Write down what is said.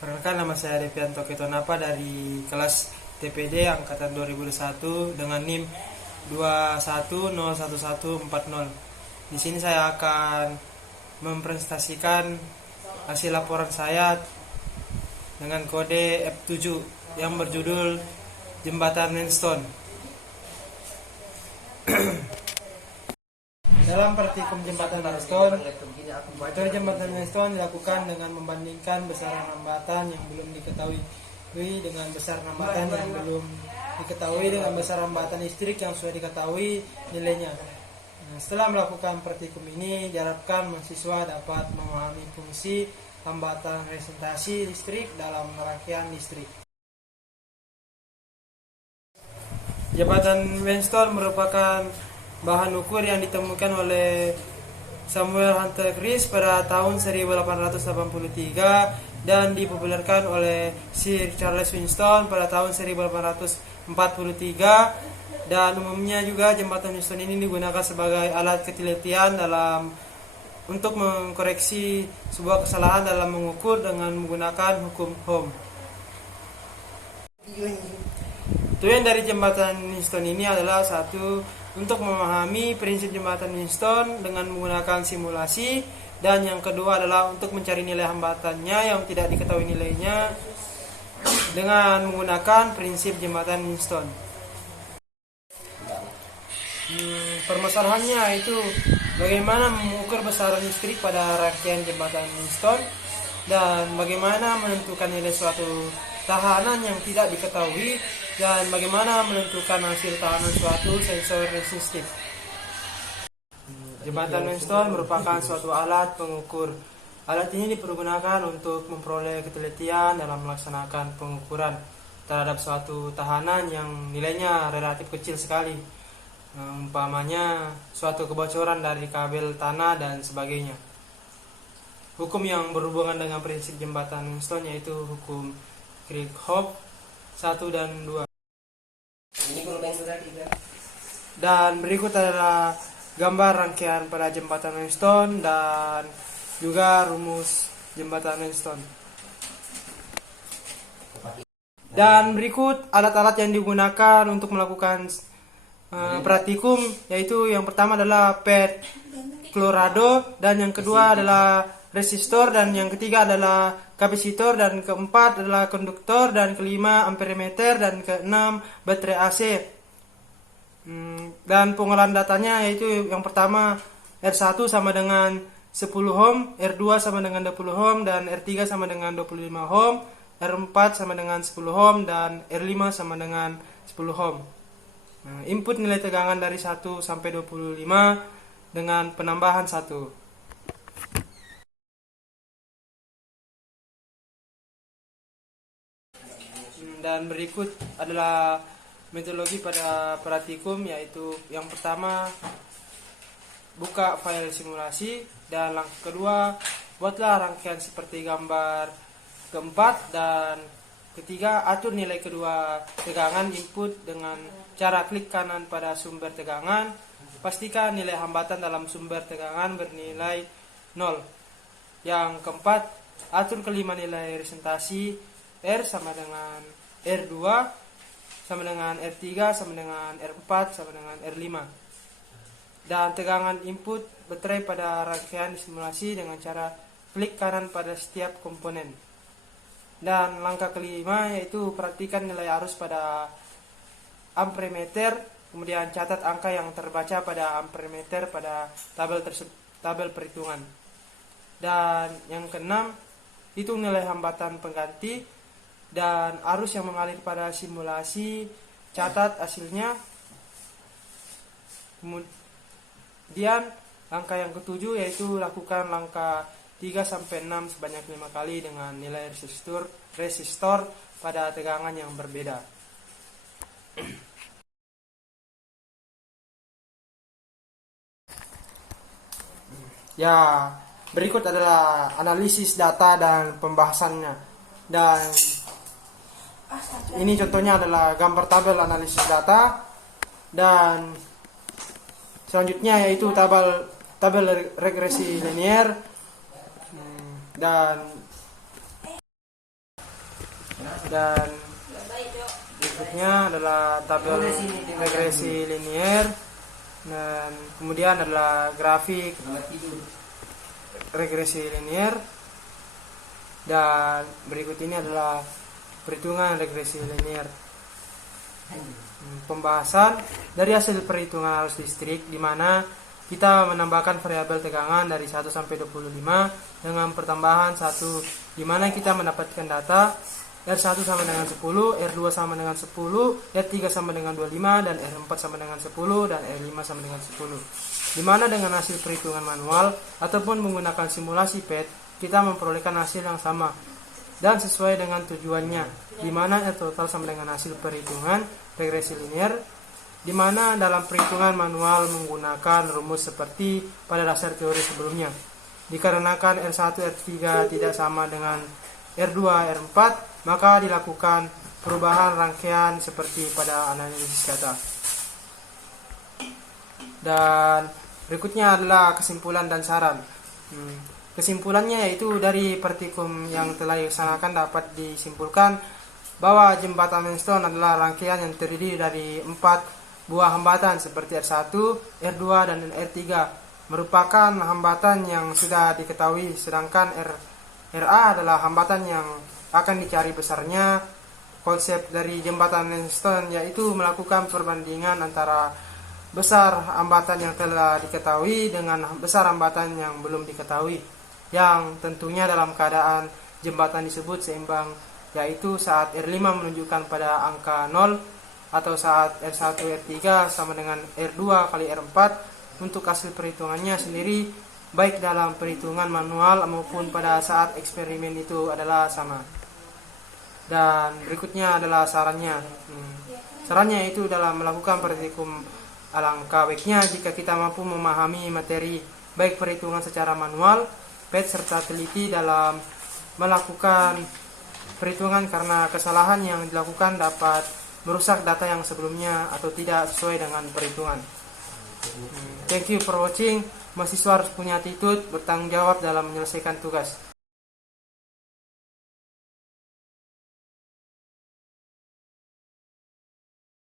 Perkenalkan, nama saya Devianto Ketonapa dari kelas TPD angkatan 2021 dengan NIM 2101140. Di sini saya akan mempresentasikan hasil laporan saya dengan kode F7 yang berjudul Jembatan Maidstone. Dalam praktikum jembatan Maidstone, materi jembatan Maidstone dilakukan dengan membandingkan besaran hambatan yang belum diketahui dengan besar hambatan yang belum diketahui dengan besar hambatan listrik yang sudah diketahui nilainya. Setelah melakukan praktikum ini, diharapkan mahasiswa dapat memahami fungsi hambatan resistasi listrik dalam rangkaian listrik. Jembatan Maidstone merupakan bahan ukur yang ditemukan oleh Samuel Hunter Chris pada tahun 1883 dan dipopulerkan oleh Sir Charles Winston pada tahun 1843, dan umumnya juga jembatan Maidstone ini digunakan sebagai alat ketelitian untuk mengkoreksi sebuah kesalahan dalam mengukur dengan menggunakan hukum Ohm. Tujuan dari jembatan Maidstone ini adalah satu, untuk memahami prinsip jembatan Maidstone dengan menggunakan simulasi, dan yang kedua adalah untuk mencari nilai hambatannya yang tidak diketahui nilainya dengan menggunakan prinsip jembatan Maidstone. Permasalahannya itu bagaimana mengukur besaran listrik pada rangkaian jembatan Maidstone dan bagaimana menentukan nilai suatu tahanan yang tidak diketahui, dan bagaimana menentukan hasil tahanan suatu sensor resistif. Jembatan Maidstone merupakan suatu alat pengukur. Alat ini dipergunakan untuk memperoleh ketelitian dalam melaksanakan pengukuran terhadap suatu tahanan yang nilainya relatif kecil sekali, umpamanya suatu kebocoran dari kabel tanah dan sebagainya. Hukum yang berhubungan dengan prinsip jembatan Maidstone yaitu hukum Kirchhoff 1 dan 2. Dan berikut adalah gambar rangkaian pada jembatan Maidstone dan juga rumus jembatan Maidstone. Dan berikut alat-alat yang digunakan untuk melakukan praktikum, yaitu yang pertama adalah ped klorado, dan yang kedua adalah resistor, dan yang ketiga adalah kapasitor, dan keempat adalah konduktor, dan kelima amperemeter, dan keenam baterai AC. Dan pengolahan datanya yaitu yang pertama R1 sama dengan 10 ohm, R2 sama dengan 20 ohm, dan R3 sama dengan 25 ohm, R4 sama dengan 10 ohm, dan R5 sama dengan 10 ohm. Input nilai tegangan dari 1 sampai 25 dengan penambahan 1. Dan berikut adalah metodologi pada praktikum, yaitu yang pertama buka file simulasi, dan langkah kedua buatlah rangkaian seperti gambar keempat, dan ketiga atur nilai kedua tegangan input dengan cara klik kanan pada sumber tegangan. Pastikan nilai hambatan dalam sumber tegangan bernilai 0. Yang keempat, atur kelima nilai resistasi R sama dengan R2 sama dengan R3 sama dengan R4 sama dengan R5, dan tegangan input baterai pada rangkaian simulasi dengan cara klik kanan pada setiap komponen. Dan langkah kelima yaitu praktikan nilai arus pada amperemeter, kemudian catat angka yang terbaca pada amperemeter pada tabel perhitungan. Dan yang keenam, hitung nilai hambatan pengganti dan arus yang mengalir pada simulasi, catat hasilnya. Kemudian langkah yang ketujuh yaitu lakukan langkah 3-6 sebanyak 5 kali dengan nilai resistor pada tegangan yang berbeda. Ya, berikut adalah analisis data dan pembahasannya. Dan ini contohnya adalah gambar tabel analisis data, dan selanjutnya yaitu tabel regresi linear, dan Dan berikutnya adalah tabel regresi linier, dan kemudian adalah grafik regresi linier, dan berikut ini adalah perhitungan regresi linier. Pembahasan dari hasil perhitungan arus listrik, di mana kita menambahkan variabel tegangan dari 1 sampai 25 dengan pertambahan 1, di mana kita mendapatkan data R1 sama dengan 10, R2 sama dengan 10, R3 sama dengan 25, dan R4 sama dengan 10, dan R5 sama dengan 10. Di mana dengan hasil perhitungan manual ataupun menggunakan simulasi PET, kita memperolehkan hasil yang sama dan sesuai dengan tujuannya, di mana R total sama dengan hasil perhitungan regresi linier, di mana dalam perhitungan manual menggunakan rumus seperti pada dasar teori sebelumnya. Dikarenakan R1, R3 tidak sama dengan R2, R4, maka dilakukan perubahan rangkaian seperti pada analisis data. Dan berikutnya adalah kesimpulan dan saran. Kesimpulannya yaitu dari Praktikum yang telah dilaksanakan dapat disimpulkan bahwa jembatan Maidstone adalah rangkaian yang terdiri dari 4 buah hambatan seperti R1, R2, dan R3 merupakan hambatan yang sudah diketahui, sedangkan RA adalah hambatan yang akan dicari besarnya. Konsep dari jembatan Maidstone yaitu melakukan perbandingan antara besar hambatan yang telah diketahui dengan besar hambatan yang belum diketahui, yang tentunya dalam keadaan jembatan disebut seimbang, yaitu saat R5 menunjukkan pada angka 0 atau saat R1, R3 sama dengan R2 kali R4. Untuk hasil perhitungannya sendiri, baik dalam perhitungan manual maupun pada saat eksperimen itu adalah sama. Dan berikutnya adalah sarannya. Sarannya itu dalam melakukan praktikum, alangkah baiknya jika kita mampu memahami materi baik perhitungan secara manual, PET, serta teliti dalam melakukan perhitungan, karena kesalahan yang dilakukan dapat merusak data yang sebelumnya atau tidak sesuai dengan perhitungan. Thank you for watching. Mahasiswa harus punya attitude, bertanggung jawab dalam menyelesaikan tugas.